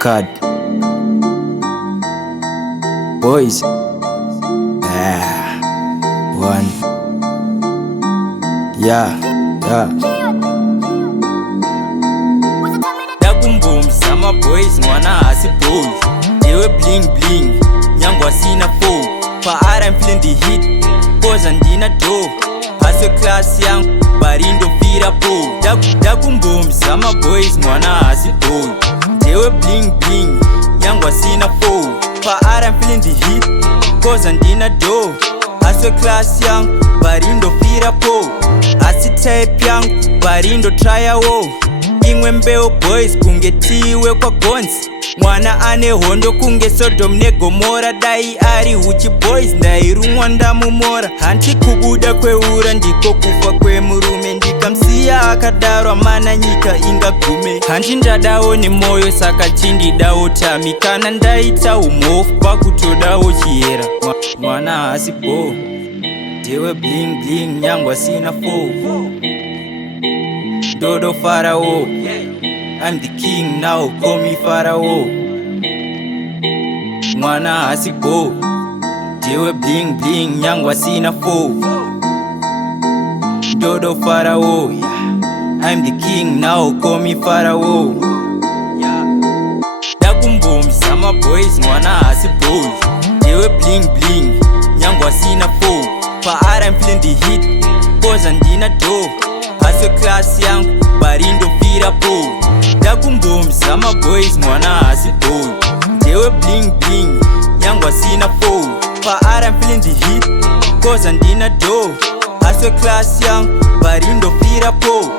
card. Boys. One. Yeah. Dakumboom, sama boys, Mwana Haasi boys. They were bling bling, nyangwa sina foe. Pa I'm feeling the heat, cause andina do. Haso class young, barindo fira po. Dakumboom, sama boys, Mwana Haasi boys. They were bling bling, nyangwa sina foe. Pa I'm feeling the heat, cause andina do. Haso class young, barindo fira po. Asi type young, barindo try wo. Ingwe mbeo boys kungetiwe kwa gonzi. Mwana ane hondo kunge Sodom ne Gomora. Dai ari uchi boys ndairumwa ndamumora. Hanti kubuda kwe ura ndiko kufa kwe murume. Ndikamsiya akadarwa mana nyika ingagume. Hanti ndadawo ni moyo saka chindi dawo tami. Kana ndaita umofu pakutodawo chiera. Mwana Haasi bo, jewe bling bling nyangwa sina fo. Dodo Pharaoh, I'm the king now, call me Pharaoh. Mwana Haasi bo, jewe bling bling nyangwa sina fo. Dodo Pharaoh, I'm the king now, call me Pharaoh. Dakumboom, sama boys, Mwana Haasi boys. Jewe bling bling nyangwa sina fo. Pa I'm feeling the heat, cause andina do. Haso class young, barindo fira po. Dakumboom, sama boys, Mwana Haasi boy. Jewe bling bling, nyangwa sina fo. Pa I'm feeling the heat, cause andina do. Haso class young, barindo fira po.